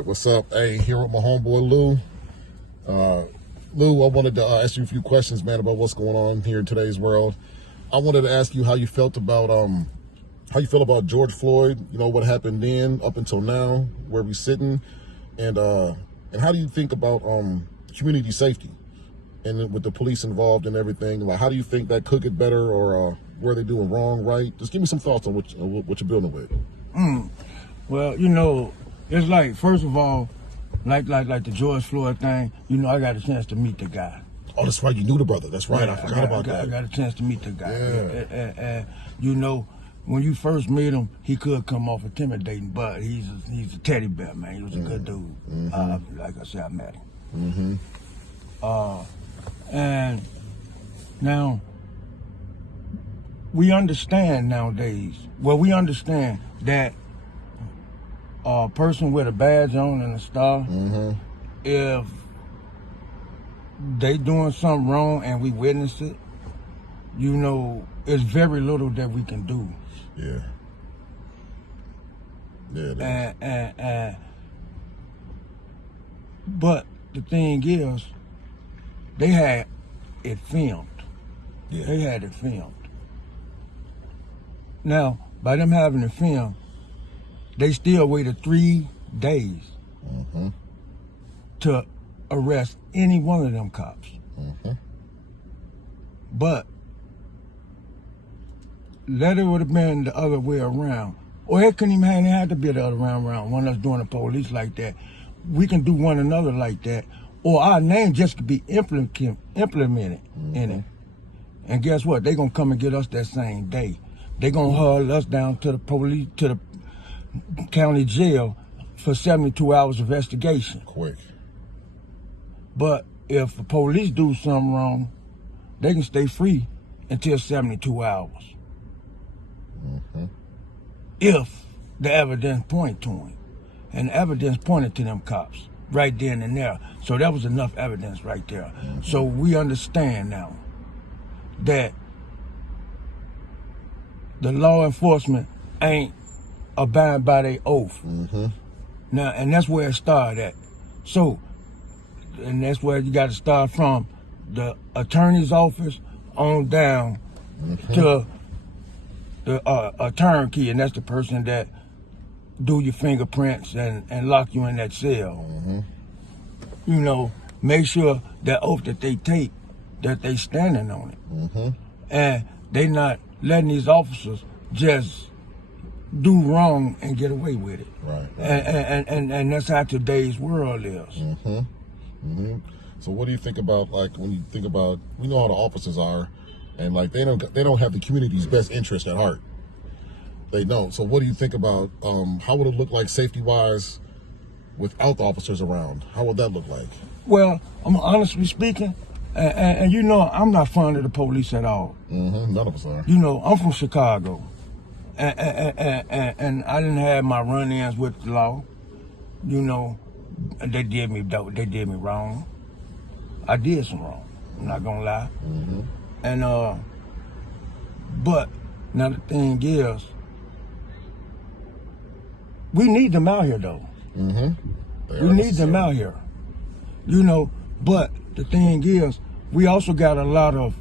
right, what's up? Hey, here with my homeboy Lou. Lou, I wanted to ask you a few questions, man, about what's going on here in today's world. I wanted to ask you how you felt about how you feel about George Floyd. You know what happened then, up until now, where we sitting, and how do you think about community safety, and with the police involved and everything? Like, how do you think that could get better, or were they doing wrong, right? Just give me some thoughts on what you're building with. Well, you know, it's like, first of all, like the George Floyd thing, you know, I got a chance to meet the guy. Oh, that's right, you knew the brother. That's right, Yeah, I forgot about that. I got a chance to meet the guy. Yeah. And you know, when you first meet him, he could come off intimidating, but he's a teddy bear, man. He was a good dude. Like I said, I met him. And now, we understand nowadays, we understand that a person with a badge on and a star, if they doing something wrong and we witness it, you know, it's very little that we can do. Yeah. Yeah. But the thing is, they had it filmed. Yeah. They had it filmed. Now, by them having it filmed, they still waited 3 days to arrest any one of them cops. But let it would have been the other way around. Or it couldn't even have to be the other way around. One of us doing the police like that. We can do one another like that. Or our name just could be implemented in it. And guess what? They're going to come and get us that same day. They're going to haul us down to the police, to the county jail for 72 hours investigation. Quick. But if the police do something wrong, they can stay free until 72 hours. If the evidence point to him. And the evidence pointed to them cops right then and there. So that was enough evidence right there. So we understand now that the law enforcement ain't abiding by their oath. Now, and that's where it started at. So, and that's where you got to start from the attorney's office on down to the a turnkey, and that's the person that do your fingerprints and lock you in that cell. You know, make sure that oath that they take, that they standing on it. And they not letting these officers just do wrong and get away with it. Right. And that's how today's world is. So what do you think about, like, when you think about, we know how the officers are, and like they don't have the community's best interest at heart. They don't. So what do you think about how would it look like safety wise without the officers around? How would that look like? Well, I'm honestly speaking, and you know, I'm not fond of the police at all. None of us are. You know, I'm from Chicago, and I didn't have my run-ins with the law. You know, they did me wrong. I did some wrong. I'm not gonna lie. And but now the thing is, we need them out here though. We need them out here. You know, but the thing is, we also got a lot of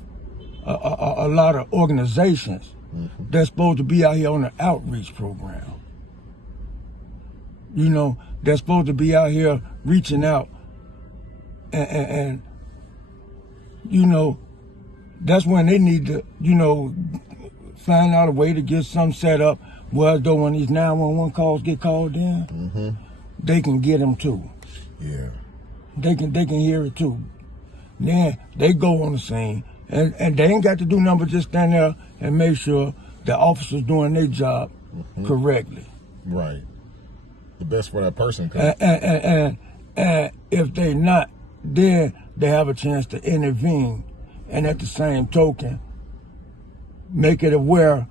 organizations that's supposed to be out here on the outreach program. You know, they're supposed to be out here reaching out and you know, that's when they need to, you know, find out a way to get something set up where though when these 911 calls get called in, they can get them too. Yeah. They can hear it too. Then they go on the scene and they ain't got to do nothing but just stand there and make sure the officers doing their job correctly. Right. The best for that person. And if they not, then they have a chance to intervene, and at the same token, make it aware,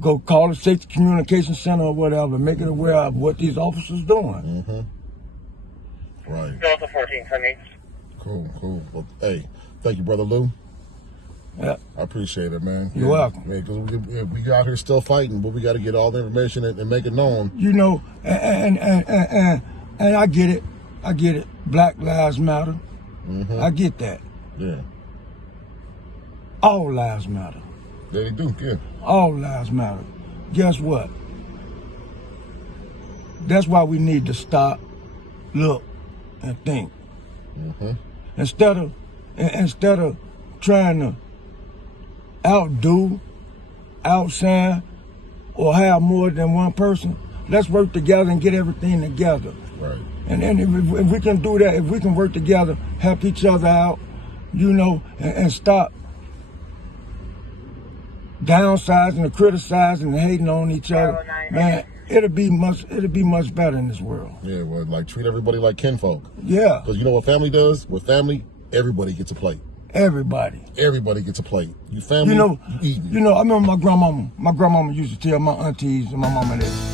go call the Safety Communication Center or whatever, make it aware of what these officers doing. Right. Delta 14, coming. Cool. Well, hey, thank you, Brother Lou. Yeah. I appreciate it, man. You're welcome. Because we out here still fighting, but we got to get all the information and make it known. You know, and And I get it. Black Lives Matter. I get that. Yeah. All lives matter. They do, yeah. All lives matter. Guess what? That's why we need to stop, look, and think. Instead of trying to outdo, outshine, or have more than one person, let's work together and get everything together. Right. And then if we can do that, if we can work together, help each other out, you know, and stop downsizing and criticizing and hating on each other, man, it'll be much better in this world. Yeah, well, like treat everybody like kinfolk. Yeah. Because you know what family does? With family, everybody gets a plate. Everybody Gets a plate. You family, you know, you eating. I remember my grandmama used to tell my aunties and my mama that